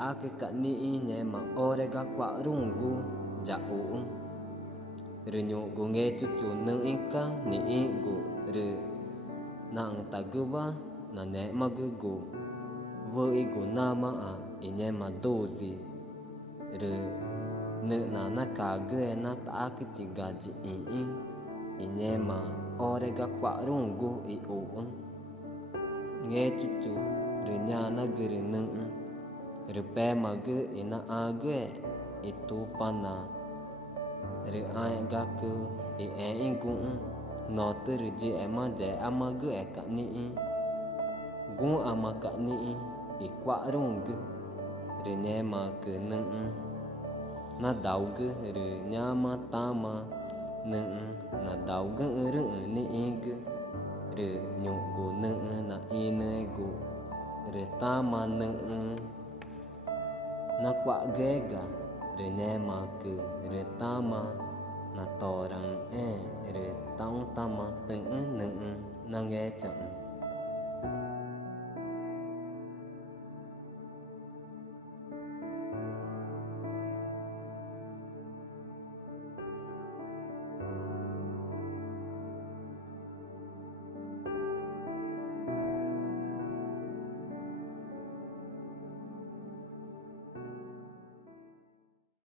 ta cái cả ni nhẹ mà ore ga quả rung gu ja u rồi nhụ gu nghe chú chú nâng ý ca ni ý gu rồi nàng ta gu ba na nhẹ mà gu vơ ý gu na mà ý nhẹ mà đô gì rồi nữ na cả gu na ta cái chỉ ga chỉ ý nhẹ mà ore ga quả rung gu ý u nghe chú chú rồi nhà na gu rồi nâng rồi pe mà gu ý na gu ý tu pa na rồi ai ga gu ý cũng nó từ rồi chị em mà dễ ama gu cả ni gu ama cả ni ý quả rung gu rồi nhẹ mà gu nâng na đau gu rồi nhà mà ta mà nâng na đau gu rồi ni gu rồi nhụ gu nâng na nê gu rồi ta mà nâng na quả ghê ga rồi nhẹ mà gu rồi ta mà na to rằng rồi tao ta mà từng nâng na nghe chẳng